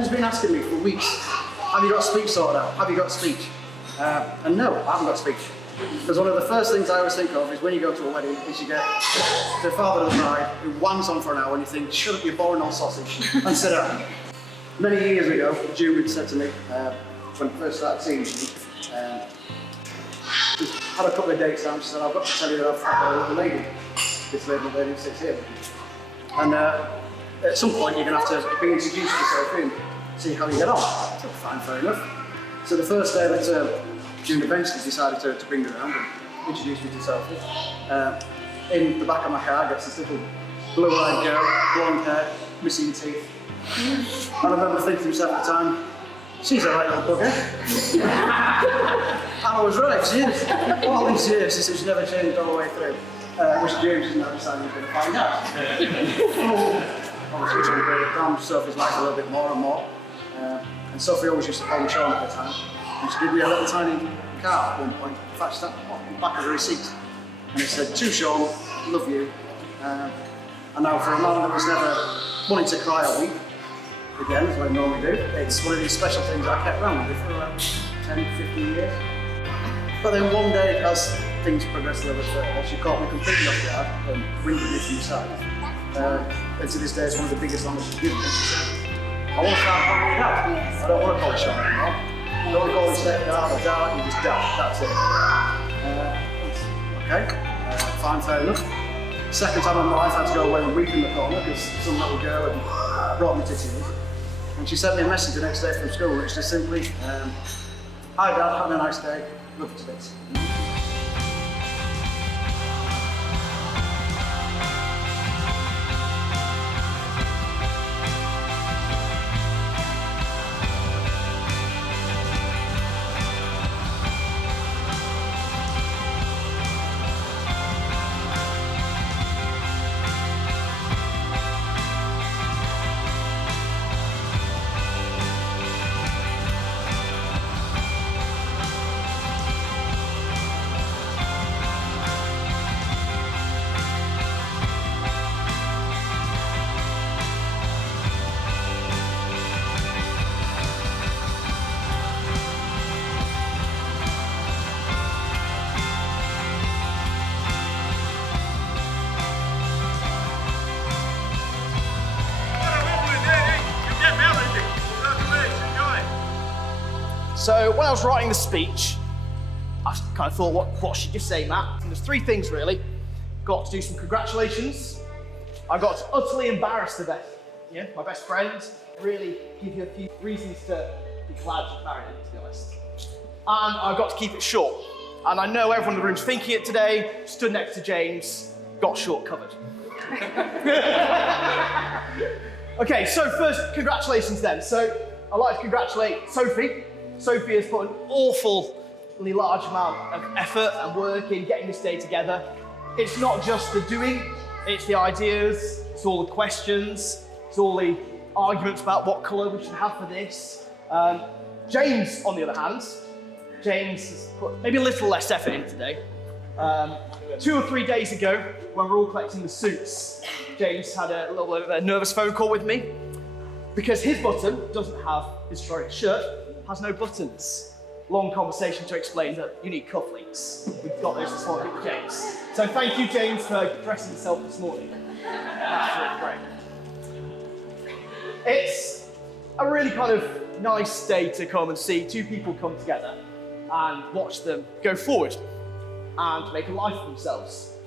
Ben's been asking me for weeks, have you got a speech sorted out? Have you got a speech? And no, I haven't got a speech. Because one of the first things I always think of is when you go to a wedding, is you get the father of the bride who wangs on for an hour and you think, shut up, you boring old sausage, and sit down. Many years ago, June had said to me, when I first started seeing me, just had a couple of dates down, she said, I've got to tell you that I've had a lady, this lady who sits here. And at some point you're going to have to be introduced to Sophie and see how you get on. So fine, fair enough. So the first day that June eventually decided to bring me around and introduce me to Sophie, in the back of my car gets this little blue-eyed girl, blonde hair, missing teeth. And I remember thinking to myself at the time, she's a right little bugger. And I was right, she is. All these years, she's never changed all the way through. Which James is now deciding he's going to find out. Obviously, trying to break it down, Sophie's liked a little bit more and more. And Sophie always used to call me Sean at the time. And she gave me a little tiny card at one point. In fact, she stamped on the back of the receipt. And it said, to Sean, love you. And now for a man that was never wanting to cry a week, again, as I normally do, it's one of these special things I kept around with for around 10, 15 years. But then one day, as things progressed a little bit further, she caught me completely off guard and winded me from the side. And to this day, it's one of the biggest honors she's given me. She said, I want to start calling you Dad. I don't want to call you Sean anymore. I don't want to call you stepdad or Dad, you just Dad, that's it. Okay, fine, fair enough. Second time in my life, I had to go away and weep in the corner because some little girl had brought me to tears. And she sent me a message the next day from school, which is simply, hi Dad, have a nice day, love you to bits. So when I was writing the speech, I kind of thought, what should you say, Matt? And there's three things really. Got to do some congratulations. I got to utterly embarrass my best friend. Really give you a few reasons to be glad you married him, to be honest. And I got to keep it short. And I know everyone in the room's thinking it today. Stood next to James, got short covered. Okay, so first, congratulations then. So I'd like to congratulate Sophie. Sophie has put an awfully large amount of effort and work in getting this day together. It's not just the doing, it's the ideas, it's all the questions, it's all the arguments about what colour we should have for this. James, on the other hand, James has put maybe a little less effort in today. 2 or 3 days ago, when we were all collecting the suits, James had a little bit of a nervous phone call with me because his shirt has no buttons. Long conversation to explain that you need cufflinks. We've got those this morning with James. So thank you, James, for dressing yourself this morning. That's really great. It's a really kind of nice day to come and see two people come together and watch them go forward and make a life for themselves.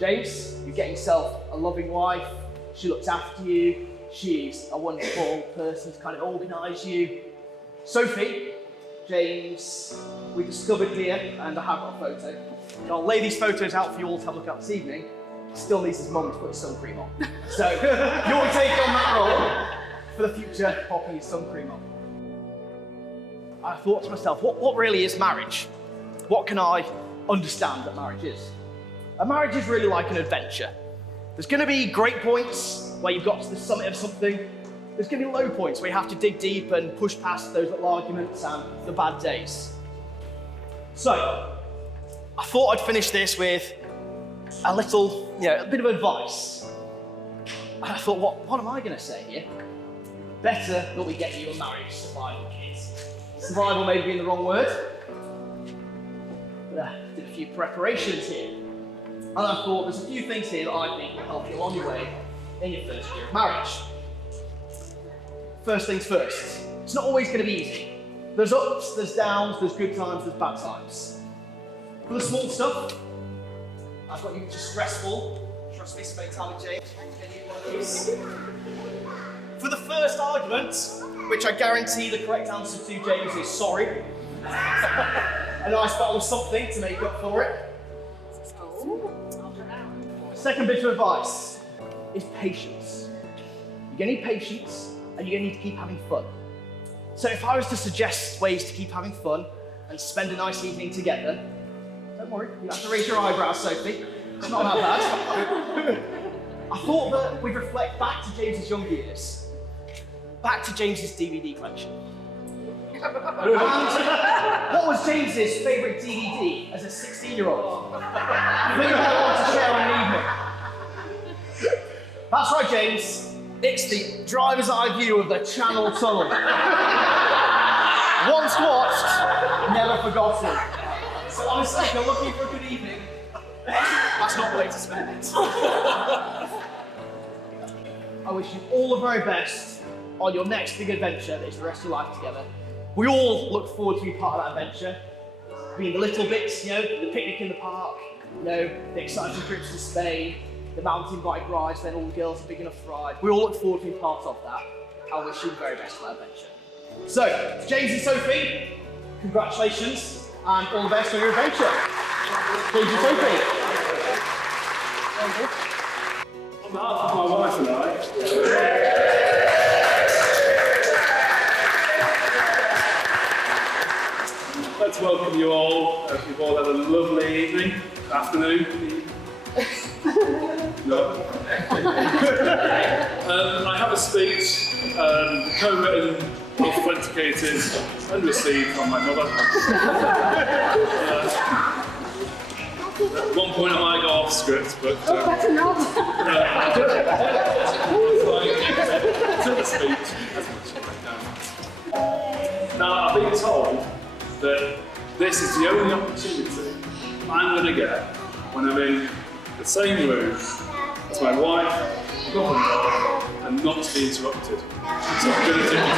James, you're getting yourself a loving wife. She looks after you. She's a wonderful person to kind of organise you. Sophie, James, we discovered here, and I have got a photo. And I'll lay these photos out for you all to have a look at this evening. Still needs his mum to put his sun cream on. So you'll take on that role for the future, popping his sun cream on. I thought to myself, what really is marriage? What can I understand that marriage is? A marriage is really like an adventure. There's going to be great points where you've got to the summit of something. There's going to be low points where you have to dig deep and push past those little arguments and the bad days. So, I thought I'd finish this with a little, a bit of advice. And I thought, what am I going to say here? better that we get you a marriage survival kit. Survival may be the wrong word, but I did a few preparations here. And I thought there's a few things here that I think will help you along your way in your first year of marriage. First things first, it's not always going to be easy. There's ups, there's downs, there's good times, there's bad times. For the small stuff, I've got you which is stressful. Trust me, spend time with James. Get you one of these. For the first argument, which I guarantee the correct answer to, James, is sorry. A nice bottle of something to make up for it. Second bit of advice is patience. You're going to need patience and you're going to need to keep having fun. So if I was to suggest ways to keep having fun and spend a nice evening together, don't worry, you don't have to raise your eyebrows, Sophie. It's not that bad. I thought that we'd reflect back to James's younger years, back to James's DVD collection. And what was James's favourite DVD as a 16-year-old? Thing I want to share on an evening. That's right, James. It's the driver's eye view of the Channel Tunnel. Once watched, never forgotten. So honestly, if you're looking for a good evening, that's not the way to spend it. I wish you all the very best on your next big adventure that is the rest of your life together. We all look forward to being part of that adventure. Being the little bits, you know, the picnic in the park, you know, the exciting trips to Spain, the mountain bike rides, then all the girls are big enough to ride. We all look forward to being part of that. I wish you the very best for that adventure. So, James and Sophie, congratulations and all the best on your adventure. James and Sophie. On behalf of my wife and I, let's welcome you all. Hope you've all had a lovely evening, afternoon. No. I have a speech, co-written, authenticated, and received from my mother. At one point I might go off script, but better not. to the speech as much as I can. Now I've been told that this is the only opportunity I'm going to get when I'm in the same room as my wife, mother-in-law, and not to be interrupted. So I'm going to take my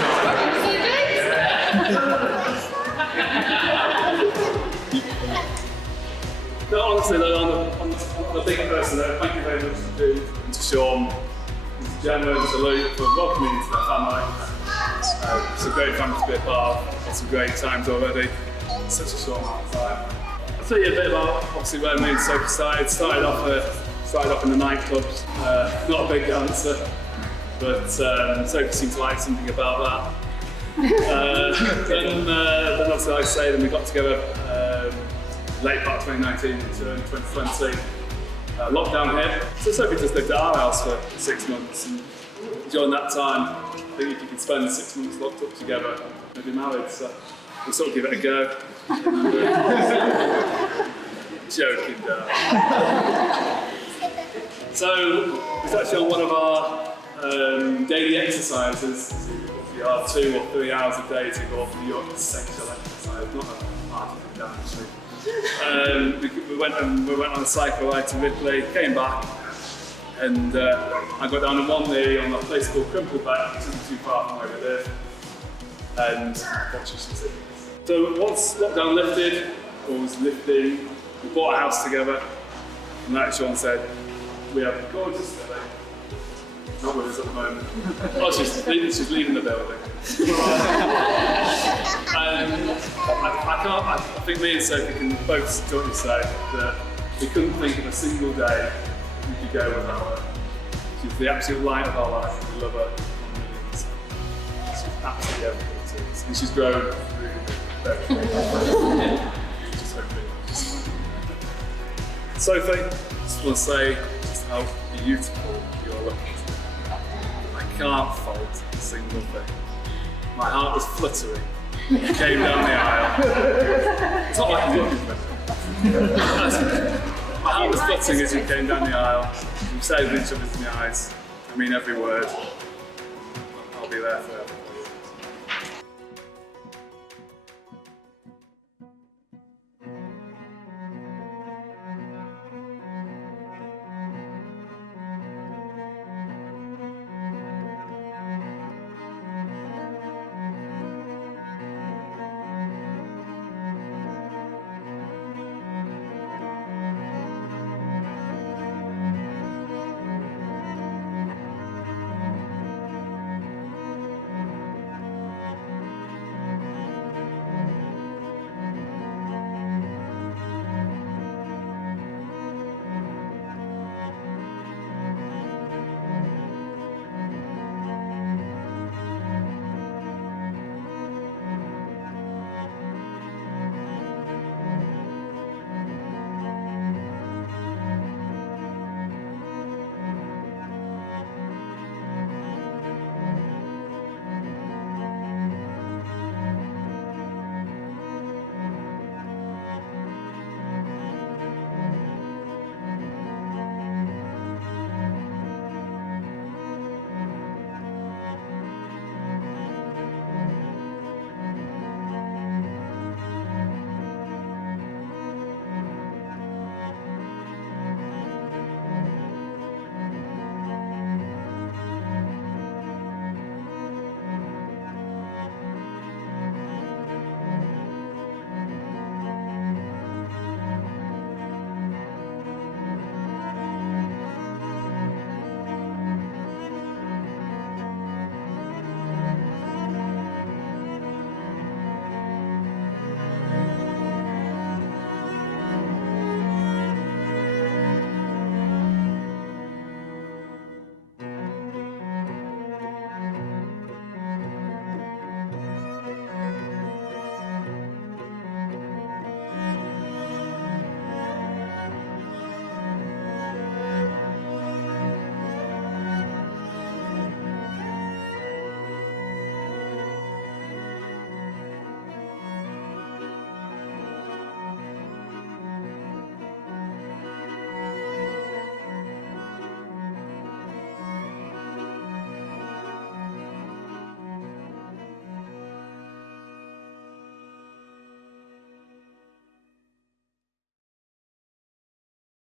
No, honestly, though, I'm a big person there. Thank you very much to Dude and to Sean, and to Gemma and to Luke for welcoming me to their family. It's a great family to be a part of. Had some great times already. Such a short amount of time. I'll tell you a bit about obviously where me and Sophie started. Started off in the nightclubs. Not a big dancer, but Sophie seemed to like something about that. Then obviously, like I say, then we got together late part of 2019 into 2020. Lockdown hit. So Sophie just lived at our house for 6 months, and during that time, I think if you could spend 6 months locked up together, maybe married. So we'll sort of give it a go. Joking, So it's actually on one of our daily exercises. You are 2 or 3 hours a day to go off the Yorkshire essential exercise, not a hard thing down actually. We went on a cycle ride to Ripley, came back, and I got down on one knee on a place called Crimpleback, which isn't too far from where we live, and watched some cities. So once lockdown lifted, or was lifting, we bought a house together, and like Sean said, we have a gorgeous villa. Not with us at the moment. Oh, she's leaving the building. I think me and Sophie can both jointly say that we couldn't think of a single day we could go without her. She's the absolute light of our life, and we love her. She's absolutely everything to us, and she's grown really very just hoping. Sophie, I just want to say just how beautiful you are looking. I can't fault a single thing. My heart was fluttering. You came down the aisle. It's not like I'm looking for it. My heart was fluttering as you came down the aisle. You stared at each other in the eyes. I mean every word. I'll be there for